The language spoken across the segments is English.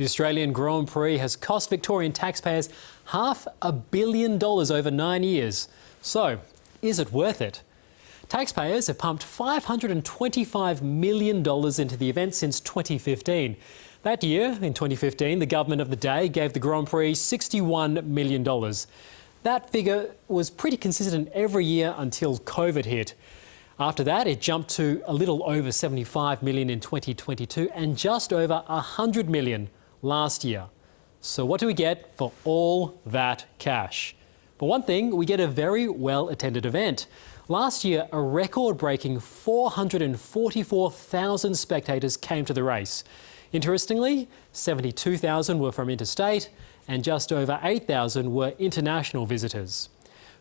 The Australian Grand Prix has cost Victorian taxpayers $500 million over 9 years. So, is it worth it? Taxpayers have pumped $525 million into the event since 2015. That year, in 2015, the government of the day gave the Grand Prix $61 million. That figure was pretty consistent every year until COVID hit. After that, it jumped to a little over $75 million in 2022 and just over $100 million last year. So what do we get for all that cash? For one thing, we get a very well-attended event. Last year, a record-breaking 444,000 spectators came to the race. Interestingly, 72,000 were from interstate and just over 8,000 were international visitors.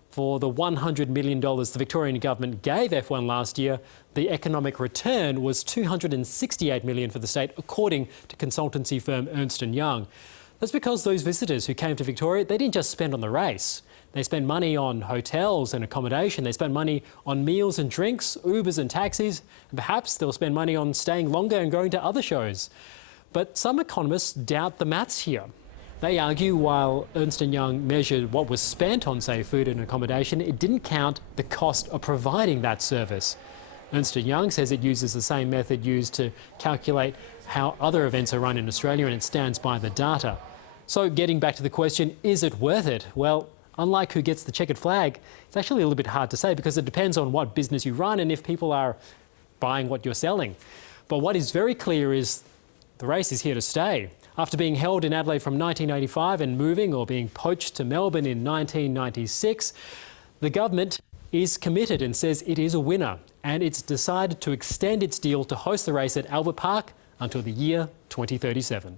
For the $100 million the Victorian government gave F1 last year, the economic return was $268 million for the state, according to consultancy firm Ernst & Young. That's because those visitors who came to Victoria, they didn't just spend on the race. They spent money on hotels and accommodation. They spent money on meals and drinks, Ubers and taxis, and perhaps they'll spend money on staying longer and going to other shows. But some economists doubt the maths here. They argue while Ernst & Young measured what was spent on, say, food and accommodation, it didn't count the cost of providing that service. Ernst & Young says it uses the same method used to calculate how other events are run in Australia, and it stands by the data. So getting back to the question, is it worth it? Well, unlike who gets the checkered flag, it's actually a little bit hard to say because it depends on what business you run and if people are buying what you're selling. But what is very clear is the race is here to stay. After being held in Adelaide from 1985 and moving or being poached to Melbourne in 1996, the government is committed and says it is a winner, and it's decided to extend its deal to host the race at Albert Park until the year 2037.